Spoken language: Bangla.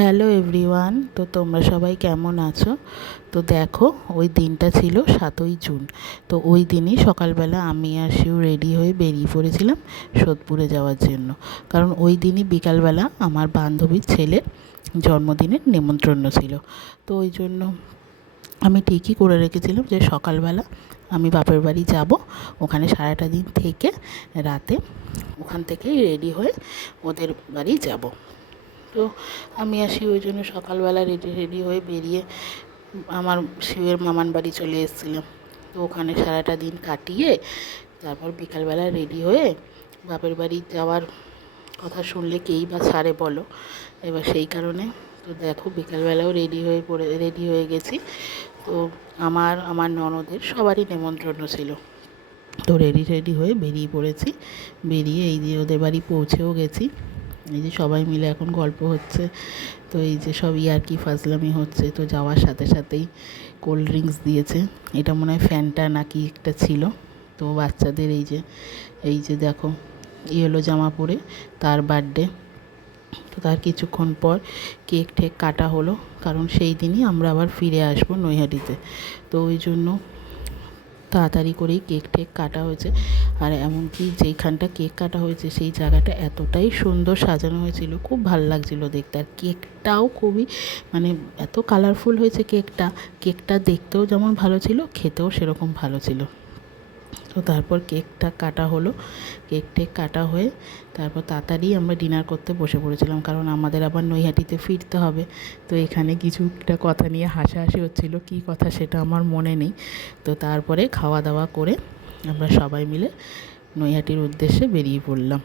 হ্যালো এভরিওয়ান, তো তোমরা সবাই কেমন আছো? তো দেখো, ওই দিনটা ছিল 7ই জুন। তো ওই দিনই সকালবেলা আমি আর শিউ রেডি হয়ে বেরিয়ে পড়েছিলাম সোদপুরে যাওয়ার জন্য। কারণ ওই দিনই বিকালবেলা আমার বান্ধবীর ছেলের জন্মদিনের নেমন্ত্রণ ছিল। তো ওই জন্য আমি ঠিকই করে রেখেছিলাম যে সকালবেলা আমি বাপের বাড়ি যাব, ওখানে সারাটা দিন থেকে রাতে ওখান থেকেই রেডি হয়ে ওদের বাড়ি যাব। তো আমি আসি ওই জন্য সকালবেলা রেডি রেডি হয়ে বেরিয়ে আমার শিবের মামার বাড়ি চলে এসেছিলাম। তো ওখানে সারাটা দিন কাটিয়ে তারপর বিকালবেলা রেডি হয়ে বাপের বাড়ি যাওয়ার কথা শুনলে কেই বা ছাড়ে বলো। এবার সেই কারণে তো দেখো বিকালবেলাও রেডি হয়ে গেছি। তো আমার ননদের সবারই নেমন্ত্রণ ছিল। তো রেডি হয়ে বেরিয়ে পড়েছি। বেরিয়ে এই যে ওদের বাড়ি পৌঁছেও গেছি। এই যে সবাই মিলে এখন গল্প হচ্ছে। তো এই যে সব ইয়ার্কি ফাজলামি হচ্ছে। তো যাওয়ার সাথে সাথেই কোল্ড ড্রিঙ্কস দিয়েছে। এটা মনে হয় ফ্যান্টা নাকি একটা ছিল। তো বাচ্চাদের এই যে দেখো ইয়েলো জামা পরে তার বার্থডে। তো তার কিছুক্ষণ পর কেক ঠেক কাটা হলো, কারণ সেই দিনই আমরা আবার ফিরে আসবো নৈহাটিতে। তো ওই জন্য তাড়াতাড়ি করেই কেক টেক কাটা হয়েছে। আর এমনকি যেইখানটা কেক কাটা হয়েছে সেই জায়গাটা এতটাই সুন্দর সাজানো হয়েছিল, খুব ভালো লাগছিল দেখতে। আর কেকটাও খুবই মানে এত কালারফুল হয়েছে কেকটা দেখতেও যেমন ভালো ছিল, খেতেও সেরকম ভালো ছিল। তো তারপর কেকটা কাটা হলো। কেক টেক কাটা হয়ে তারপর তাড়াতাড়ি আমরা ডিনার করতে বসে পড়েছিলাম, কারণ আমাদের আবার নৈহাটিতে ফিরতে হবে। তো এখানে কিছুটা কথা নিয়ে হাসাহাসি হচ্ছিল, কী কথা সেটা আমার মনে নেই। তো তারপরে খাওয়া দাওয়া করে আমরা সবাই মিলে নৈহাটির উদ্দেশ্যে বেরিয়ে পড়লাম।